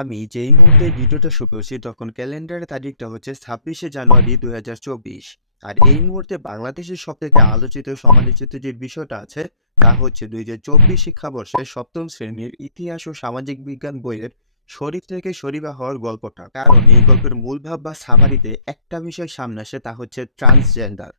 আমি যেই মুহূর্তে ভিডিওটা শুরু করছি তখন ক্যালেন্ডারের তারিখটা হচ্ছে 26শে জানুয়ারি 2024। আর এই মুহূর্তে বাংলাদেশের সবথেকে আলোচিত সমালোচিত যে বিষয়টা আছে তা হচ্ছে 2024 শিক্ষাবর্ষের সপ্তম শ্রেণীর ইতিহাস ও সামাজিক বিজ্ঞান বইয়ের শরীফ থেকে শরীফা হওয়ার গল্পটা। কারণ এই গল্পের মূল ভাব বা সামারিতে একটা বিষয় সামনে আসে, তা হচ্ছে ট্রান্সজেন্ডার।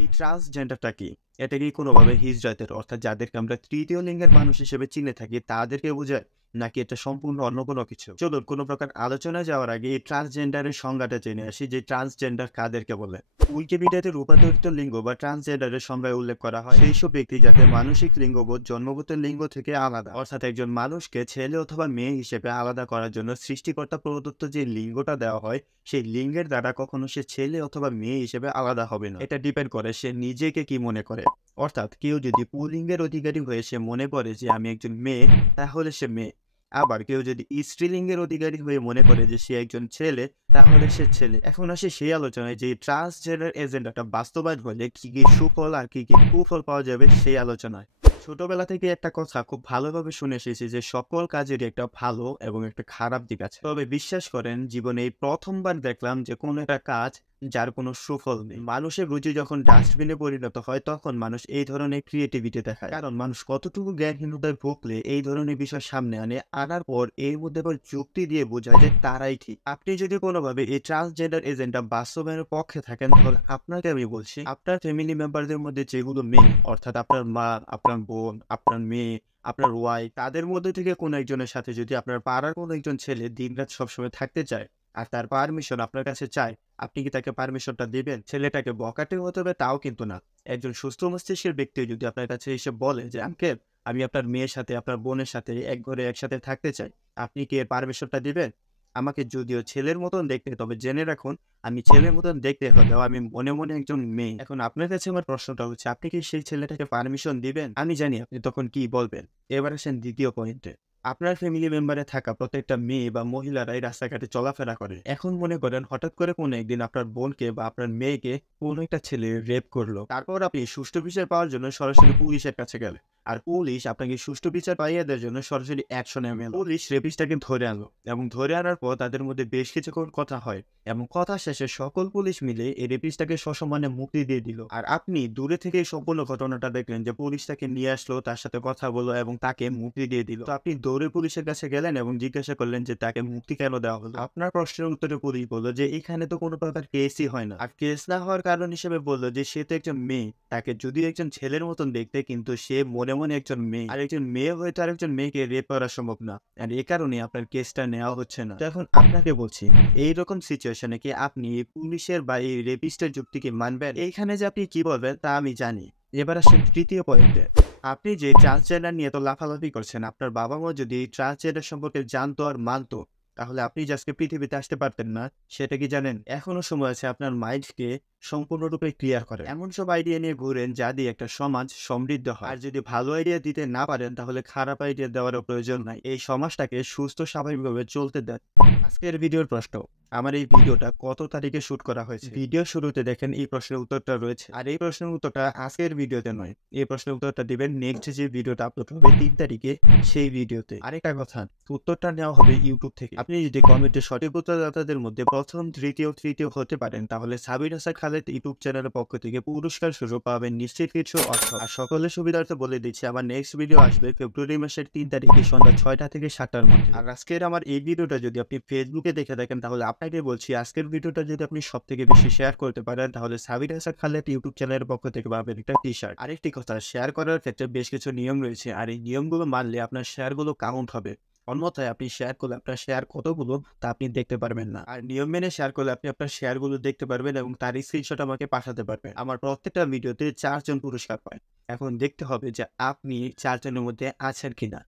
এই ট্রান্সজেন্ডারটা কি? এটা কি কোনোভাবে হিজড়াদের, অর্থাৎ যাদেরকে আমরা তৃতীয় লিঙ্গের মানুষ হিসেবে চিনে থাকি, তাদেরকে বোঝায়? নাকি এটা সম্পূর্ণ অন্য কোনো কিছু? চলুন কোনো প্রকার আলোচনায় যাওয়ার আগে এই ট্রান্সজেন্ডারের সংজ্ঞাটা জেনে আসি, যে ট্রান্সজেন্ডার কাদেরকে বলে। উইকিপিডিয়াতে রূপান্তরিত লিঙ্গ বা ট্রান্সজেন্ডারের সংজ্ঞায় উল্লেখ করা হয় সেই সব ব্যক্তি যাদের মানসিক লিঙ্গবোধ জন্মগত লিঙ্গ থেকে আলাদা, অর্থাৎ একজন মানুষকে ছেলে অথবা মেয়ে হিসেবে আলাদা করার জন্য সৃষ্টিকর্তা প্রদত্ত যে লিঙ্গটা দেওয়া হয়, সেই লিঙ্গের দ্বারা কখনো সে ছেলে অথবা মেয়ে হিসেবে আলাদা হবে না। এটা ডিপেন্ড করে সে নিজেকে কি মনে করে। অর্থাৎ কেউ যদি পুল্লিঙ্গের অধিকারী হয়ে সে মনে করে যে আমি একজন মেয়ে, তাহলে সে মেয়ে। আবার কেউ যদি স্ত্রীলিঙ্গের অধিকারী হয়ে মনে করে যে সে একজন ছেলে, তাহলে সে ছেলে। এখন আসে সেই আলোচনায় যে ট্রান্সজেন্ডার এজেন্ডাটা বাস্তবায়ন হলে কি কি সুফল আর কি কি কুফল পাওয়া যাবে সেই আলোচনায়। ছোটবেলা থেকে একটা কথা খুব ভালোভাবে শুনে এসেছি যে সকল কাজেরই একটা ভালো এবং একটা খারাপ দিক আছে। তবে বিশ্বাস করেন, জীবনে এই প্রথমবার দেখলাম যে কোনো একটা কাজ যার কোনো সুফল নেই। মানুষের রুচি যখন ডাস্টবিনে পরিণত হয় তখন মানুষ এই ধরনের ক্রিয়েটিভিটি দেখায়। কারণ মানুষ কতটুকু জ্ঞানহীনতায় ভুগলে এই ধরনের বিষয় সামনে আনার পর এর মধ্যে আবার যুক্তি দিয়ে বোঝায় যে তারাই ঠিক। আপনি যদি কোনোভাবে এই ট্রান্সজেন্ডার এজেন্ডা বাস্তবায়নের পক্ষে থাকেন, তাহলে আপনাকে আমি বলছি, আপনার ফ্যামিলি মেম্বারদের মধ্যে যেগুলো মেয়ে, অর্থাৎ আপনার মা, আপনার বোন, আপনার মেয়ে, আপনার ওয়াইফ, তাদের মধ্যে থেকে কোনো একজনের সাথে যদি আপনার পাড়ার কোনো একজন ছেলে দিনরাত সবসময় থাকতে চায় আর তার পারমিশন আপনার কাছে চায়, আপনি কি তাকে পারমিশনটা দিবেন? ছেলেটাকে বকাটে হতে হবে তাও কিন্তু না। একজন সুস্থ মস্তিষ্কের ব্যক্তি যদি আপনার কাছে এসে বলে যে আঙ্কেল, আমি আপনার মেয়ের সাথে আপনার বোনের সাথে এক ঘরে একসাথে থাকতে চাই, আপনি কি এর পারমিশনটা দিবেন? আমাকে যদিও ছেলের মতন দেখতে, তবে জেনে রাখুন আমি ছেলের মতন দেখতে হলেও আমি মনে মনে একজন মেয়ে। এখন আপনার কাছে আমার প্রশ্নটা হচ্ছে, আপনি কি সেই ছেলেটাকে পারমিশন দিবেন? আমি জানি আপনি তখন কি বলবেন। এবার আসেন দ্বিতীয় পয়েন্টে। আপনার ফ্যামিলি মেম্বারে থাকা প্রত্যেকটা মেয়ে বা মহিলারাই রাস্তাঘাটে চলাফেরা করে। এখন মনে করেন হঠাৎ করে কোনো একদিন আপনার বোনকে বা আপনার মেয়েকে কোনো একটা ছেলে রেপ করলো। তারপর আপনি সুষ্ঠু বিচার পাওয়ার জন্য সরাসরি পুলিশের কাছে গেলেন। আর পুলিশ আপনাকে সুষ্ঠু বিচার পাইয়ে দেওয়ার জন্য সরাসরি অ্যাকশনে নেমে এলো। পুলিশ রেপিস্টটাকে ধরে আনলো এবং ধরে আনার পর তাদের মধ্যে বেশ কিছুক্ষণ কথা হয় এবং কথা শেষে সকল পুলিশ মিলে এই রেপিস্টটাকে সসম্মানে মুক্তি দিয়ে দিল। আর আপনি দূরে থেকে এই সম্পূর্ণ ঘটনাটা দেখলেন যে পুলিশ তাকে নিয়ে আসলো, তার সাথে কথা বললো এবং তাকে মুক্তি দিয়ে দিল। তো আপনি দৌড়ে পুলিশের কাছে গেলেন এবং জিজ্ঞাসা করলেন যে তাকে মুক্তি কেন দেওয়া হলো। আপনার প্রশ্নের উত্তরে পুলিশ বললো যে এখানে তো কোনো প্রকার কেসই হয় না। আর কেস না হওয়ার কারণ হিসেবে বললো যে সে তো একজন মেয়ে, তাকে যদিও একজন ছেলের মতন দেখতে, কিন্তু সে মনে মনে একজন মেয়ে, আর একজন মেয়ে হয়তো আর একজন মেয়েকে রেপ করা সম্ভব না। আর এই কারণে আপনার কেসটা নেওয়া হচ্ছে না। তো এখন আপনাকে বলছি, এইরকম সিচুয়েশনে কি আপনি এই পুলিশের বা এই রেপিস্টের যুক্তিকে মানবেন? এইখানে যে আপনি কি বলবেন তা আমি জানি। এবার আসেন তৃতীয় পয়েন্টে। আপনি যে ট্রান্সজেন্ডার নিয়ে এত লাফালাফি করছেন, আপনার বাবা মা যদি এই ট্রান্সজেন্ডার সম্পর্কে জানতো আর মানতো, তাহলে আপনি যে আজকে পৃথিবীতে আসতে পারতেন না। সেটা কি জানেন? এখনো সময় আছে আপনার মাইন্ডকে সম্পূর্ণরূপে ক্লিয়ার করেন। এমন সব আইডিয়া নিয়ে ঘুরেন যা দিয়ে একটা সমাজ সমৃদ্ধ হয়। আর যদি ভালো আইডিয়া দিতে না পারেন, তাহলে খারাপ আইডিয়া দেওয়ারও প্রয়োজন নাই। এই সমাজটাকে সুস্থ স্বাভাবিকভাবে চলতে দেন। আজকের ভিডিওর প্রশ্ন, আমার এই ভিডিওটা কত তারিখে শুট করা হয়েছে? ভিডিও শুরুতে দেখেন এই প্রশ্নের উত্তরটা রয়েছে। আর এই প্রশ্নের উত্তরটা আজকের ভিডিওতে নয়, এই প্রশ্নের উত্তরটা দিবেন নেক্সট যে ভিডিওটা আপলোড হবে 3 তারিখে, সেই ভিডিওতে। আরেকটা কথা, উত্তরটা নেওয়া হবে ইউটিউব থেকে। আপনি যদি কমেন্টে সঠিক উত্তরদাতাদের মধ্যে প্রথম, তৃতীয় হতে পারেন, তাহলে সাবির হাসান খালেদ ইউটিউব চ্যানেলের পক্ষ থেকে পুরস্কার স্বরূপ পাবেন নিশ্চিত কিছু অর্থ। আর সকলের সুবিধার্থে বলে দিচ্ছি, আমার নেক্সট ভিডিও আসবে ফেব্রুয়ারি মাসের 3 তারিখে সন্ধ্যা 6টা থেকে 7টার মধ্যে। আর আজকের আমার এই ভিডিওটা যদি আপনি ফেসবুকে দেখে থাকেন, তাহলে আপনাকে বলছি আজকের ভিডিওটা যদি আপনি সবথেকে বেশি শেয়ার করতে পারেন, তাহলে সাবির হাসান খালেদ ইউটিউব চ্যানেলের পক্ষ থেকে পাবেন একটা টি-শার্ট। আরেকটি কথা, শেয়ার করার ক্ষেত্রে বেশ কিছু নিয়ম রয়েছে, আর এই নিয়মগুলো মানলে আপনার শেয়ারগুলো কাউন্ট হবে। অন্যথায় আপনি শেয়ার করলে আপনার শেয়ার কতগুলো তা আপনি দেখতে পারবেন না। আর নিয়ম মেনে শেয়ার করলে আপনি আপনার শেয়ারগুলো দেখতে পারবেন এবং তার স্ক্রিনশট আমাকে পাঠাতে পারবেন। আমার প্রত্যেকটা ভিডিওতে 4 জন পুরস্কার পায়। এখন দেখতে হবে যে আপনি 4 জনের মধ্যে আছেন কিনা।